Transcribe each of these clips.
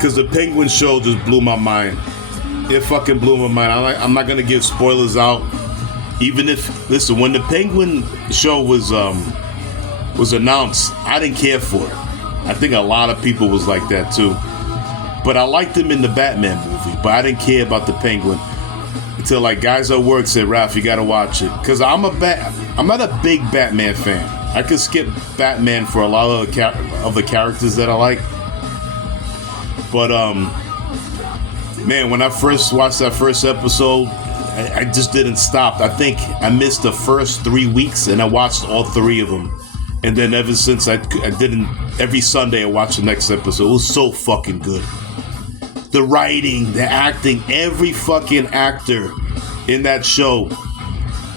because the Penguin show just blew my mind. It fucking blew my mind. I'm not gonna give spoilers out. Even if, listen, when the Penguin show was announced, I didn't care for it. I think a lot of people was like that too. But I liked him in the Batman movie, but I didn't care about the Penguin until like guys at work said, "Ralph, you gotta watch it." Because I'm not a big Batman fan. I could skip Batman for a lot of the characters that I like. But man, when I first watched that first episode, I just didn't stop. I think I missed the first 3 weeks, and I watched all 3 of them. And then ever since, I didn't. Every Sunday I watched the next episode. It was so fucking good. The writing, the acting, every fucking actor in that show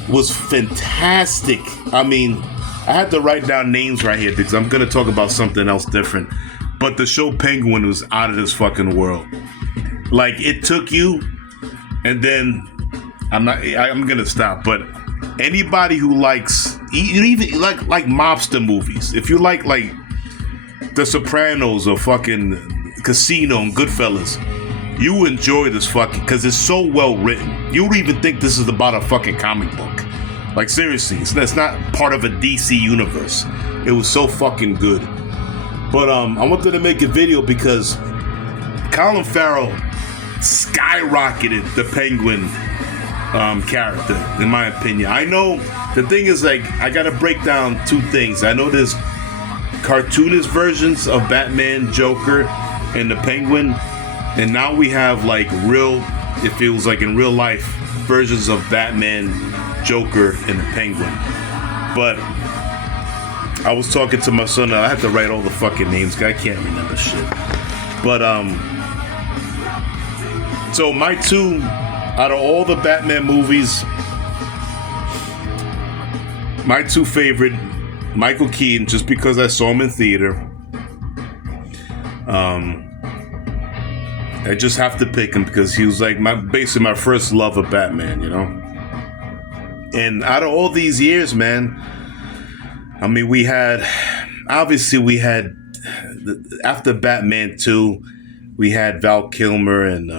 was fantastic. I mean, I had to write down names right here because I'm gonna talk about something else different. But the show Penguin was out of this fucking world. Like, it took you, and then I'm gonna stop. But anybody who likes, even like mobster movies, if you like The Sopranos or fucking Casino and Goodfellas, you enjoy this fucking, because it's so well written. You don't even think this is about a fucking comic book. Like, seriously, it's not part of a DC universe. It was so fucking good. But I wanted to make a video because Colin Farrell skyrocketed the Penguin character, in my opinion. I know the thing is, like, I gotta break down 2 things. I know there's cartoonist versions of Batman, Joker, and the Penguin, and now we have like it feels like in real life versions of Batman, Joker, and the Penguin. But I was talking to my son. I had to write all the fucking names. I can't remember shit. But so my 2 out of all the Batman movies, my 2 favorite, Michael Keaton, just because I saw him in theater. I just have to pick him because he was like basically my first love of Batman, you know. And out of all these years, man, I mean, we had after Batman 2, we had Val Kilmer and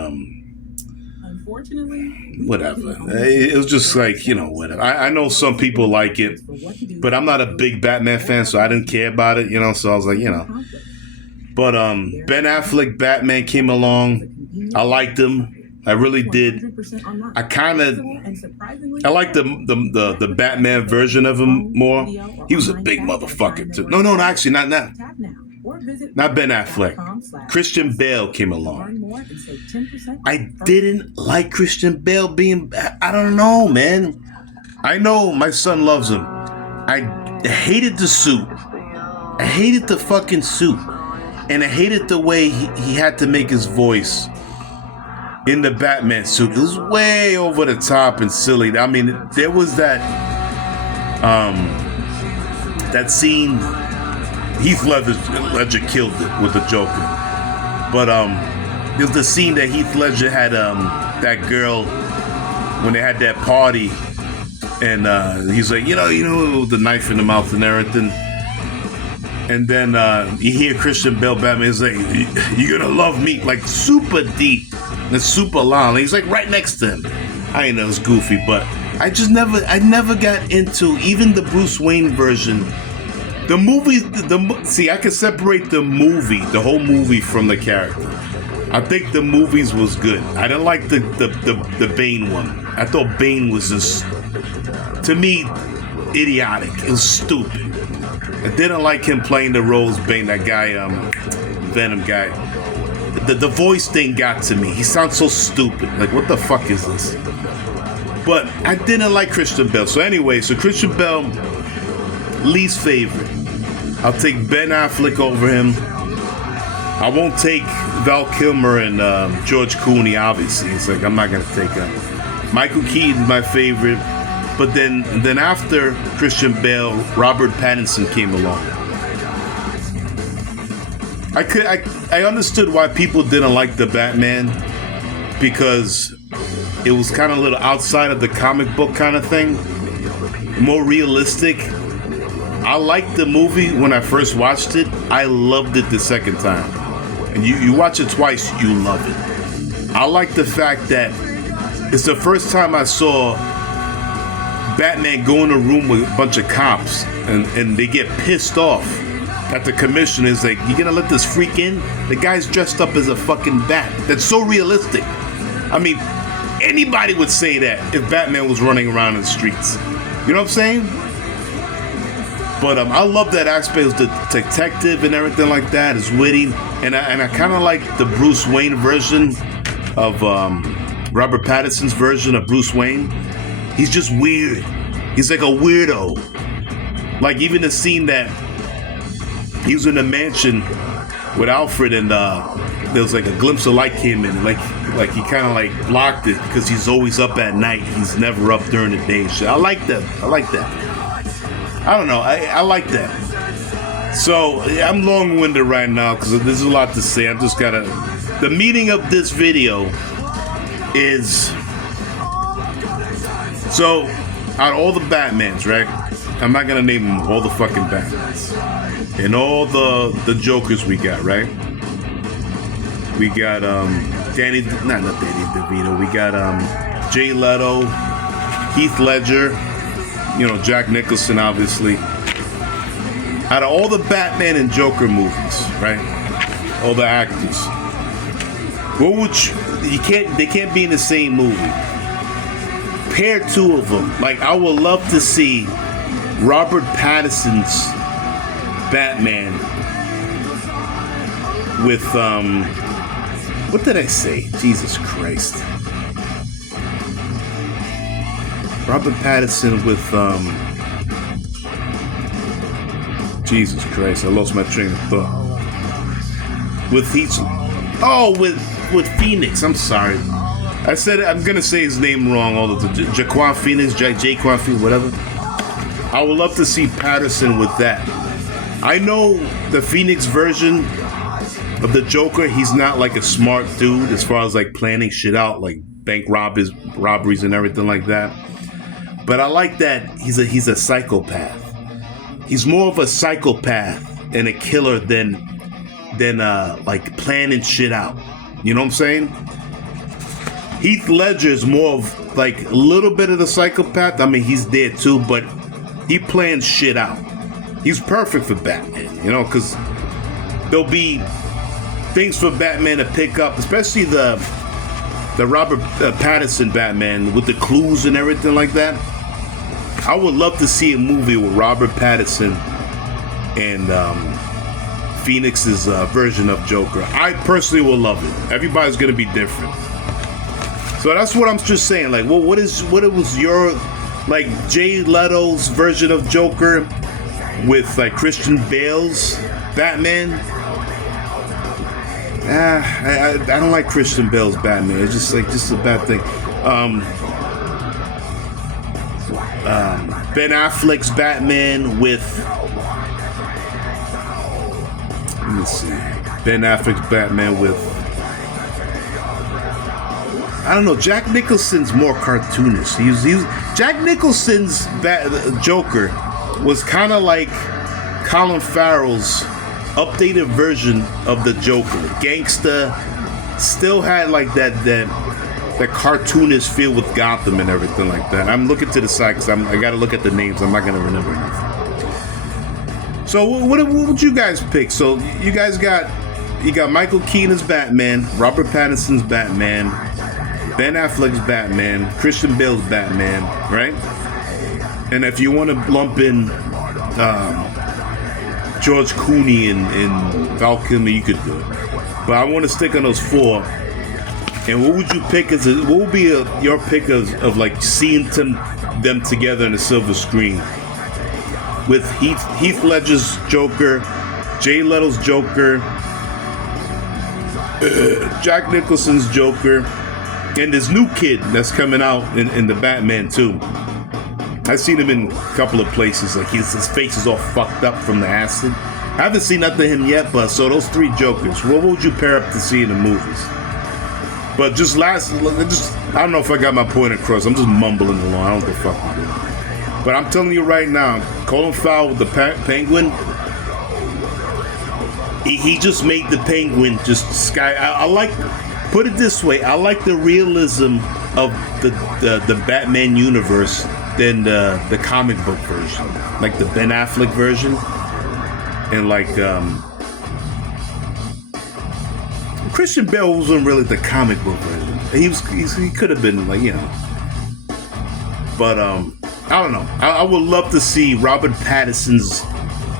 unfortunately, whatever. It was just like, you know, whatever. I know some people like it, but I'm not a big Batman fan, so I didn't care about it, you know. So I was like, you know. But Ben Affleck Batman came along. I liked him. I really did. I like the Batman version of him more. He was a big motherfucker too. No, actually not Ben Affleck. Christian Bale came along. I didn't like Christian Bale being, I don't know, man. I know my son loves him. I hated the suit. I hated the fucking suit. And I hated the way he had to make his voice in the Batman suit. It was way over the top and silly. I mean, there was that scene. Heath Ledger killed it with the Joker. But there was the scene that Heath Ledger had that girl when they had that party, and he's like, you know, the knife in the mouth and everything. And then you hear Christian Bale Batman is like, "You're gonna love me," like super deep and super loud. He's like right next to him. I know it's goofy, but I never got into even the Bruce Wayne version. The movie, see, I can separate the whole movie from the character. I think the movies was good. I didn't like the Bane one. I thought Bane was just, to me, idiotic. It was stupid. I didn't like him playing the roles Bane, that guy, Venom guy. The voice thing got to me. He sounds so stupid. Like, what the fuck is this? But I didn't like Christian Bale. So anyway, Christian Bale, least favorite. I'll take Ben Affleck over him. I won't take Val Kilmer and George Clooney, obviously. It's like, I'm not going to take him. Michael Keaton, my favorite. But then after Christian Bale, Robert Pattinson came along. I understood why people didn't like the Batman, because it was kind of a little outside of the comic book kind of thing, more realistic. I liked the movie when I first watched it. I loved it the second time. and you watch it twice, you love it. I like the fact that it's the first time I saw Batman go in a room with a bunch of cops, and they get pissed off at the commissioner. Is like, you gonna let this freak in? The guy's dressed up as a fucking bat. That's so realistic. I mean, anybody would say that if Batman was running around in the streets. You know what I'm saying? But I love that aspect of the detective and everything like that. It's witty, and I kind of like the Bruce Wayne version of Robert Pattinson's version of Bruce Wayne. He's just weird. He's like a weirdo. Like even the scene that he was in a mansion with Alfred, and there was like a glimpse of light came in, like he kind of like blocked it because he's always up at night. He's never up during the day. Shit. I like that. I don't know. I like that. So I'm long-winded right now because there's a lot to say. I'm just gotta. The meaning of this video is, so out of all the Batmans, right? I'm not gonna name them all the fucking Batmans and all the Jokers we got, right? We got not Danny DeVito. We got Jay Leto, Heath Ledger, Jack Nicholson, obviously. Out of all the Batman and Joker movies, right? All the actors. What would they can't be in the same movie. Pair two of them. Like, I would love to see Robert Pattinson's Batman with what did I say? Jesus Christ. Robert Pattinson with Jesus Christ, I lost my train of thought. With Phoenix. I'm sorry. I said I'm gonna say his name wrong all the time. Jaquan Phoenix, Jaquan Phoenix, whatever. I would love to see Patterson with that. I know the Phoenix version of the Joker, he's not like a smart dude as far as like planning shit out, like bank robberies and everything like that. But I like that he's a psychopath. He's more of a psychopath and a killer than like planning shit out. You know what I'm saying? Heath Ledger is more of like a little bit of the psychopath. I mean, he's there too, but he plans shit out. He's perfect for Batman, because there'll be things for Batman to pick up, especially the Robert Pattinson Batman with the clues and everything like that. I would love to see a movie with Robert Pattinson and Phoenix's version of Joker. I personally will love it. Everybody's gonna be different. So that's what I'm just saying. Like, well, what was your, like, Jay Leto's version of Joker with like Christian Bale's Batman? I don't like Christian Bale's Batman. It's just a bad thing. Ben Affleck's Batman with, let me see, Ben Affleck's Batman with, I don't know, Jack Nicholson's more cartoonish. Jack Nicholson's Joker was kind of like Colin Farrell's updated version of the Joker. Gangsta, still had like that cartoonish feel with Gotham and everything like that. I'm looking to the side because I got to look at the names. I'm not going to remember anything. So what would you guys pick? So you guys got Michael Keaton's Batman, Robert Pattinson's Batman, Ben Affleck's Batman, Christian Bale's Batman, right? And if you want to lump in George Clooney and Val Kilmer, you could do it. But I want to stick on those four. And what would you pick what would be your pick of like seeing them together on a silver screen? With Heath Ledger's Joker, Jay Leto's Joker, Jack Nicholson's Joker, and this new kid that's coming out in the Batman too. I've seen him in a couple of places. Like his face is all fucked up from the acid. I haven't seen nothing of him yet, but so those three Jokers, what would you pair up to see in the movies? But I don't know if I got my point across. I'm just mumbling along. I don't know what the fuck I'm doing. But I'm telling you right now, Colin Farrell with the Penguin, he just made the Penguin just sky. I like, put it this way, I like the realism of the Batman universe than the comic book version, like the Ben Affleck version, and like Christian Bale wasn't really the comic book version. He could have been like, you know, but I don't know. I would love to see Robert Pattinson's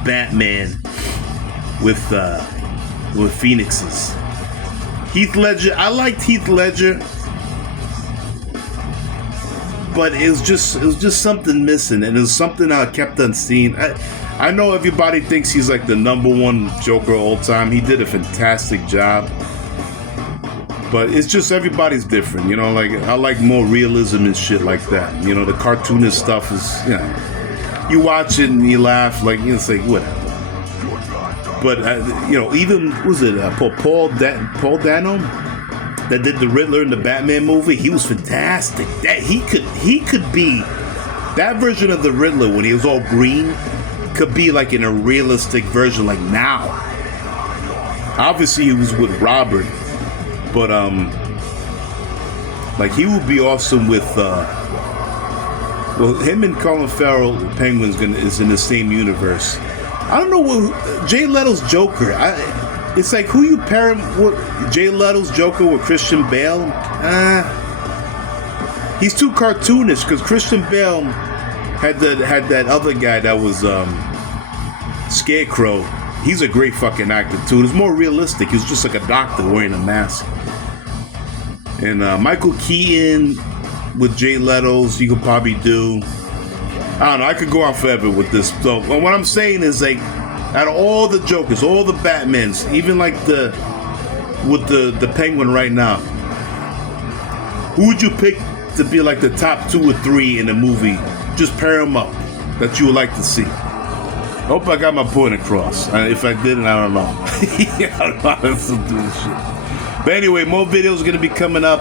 Batman with Phoenix's. Heath Ledger, I liked Heath Ledger, but it was just something missing, and it was something I kept on seeing. I know everybody thinks he's like the #1 Joker of all time. He did a fantastic job, but it's just everybody's different, you know. Like, I like more realism and shit like that. You know, the cartoonist stuff is, you know, you watch it and you laugh, like, you know, it's like whatever. But you know, even was it Paul Dano that did the Riddler in the Batman movie? He was fantastic. That he could be that version of the Riddler when he was all green. Could be like in a realistic version, like now. Obviously, he was with Robert, but like he would be awesome with. Well, him and Colin Farrell, Penguin's is in the same universe. I don't know what Jay Leto's Joker. It's like, who you pair him with? Jay Leto's Joker with Christian Bale? He's too cartoonish, because Christian Bale had that other guy that was Scarecrow. He's a great fucking actor too. It's more realistic. He's just like a doctor wearing a mask. And Michael Keaton with Jay Leto's, you could probably do. I don't know. I could go on forever with this. So what I'm saying is, like, out of all the Jokers, all the Batmans, even like the Penguin right now, who would you pick to be like the top 2 or 3 in a movie? Just pair them up that you would like to see. I hope I got my point across. If I didn't, I don't know. I don't know how to do this shit. But anyway, more videos are gonna be coming up.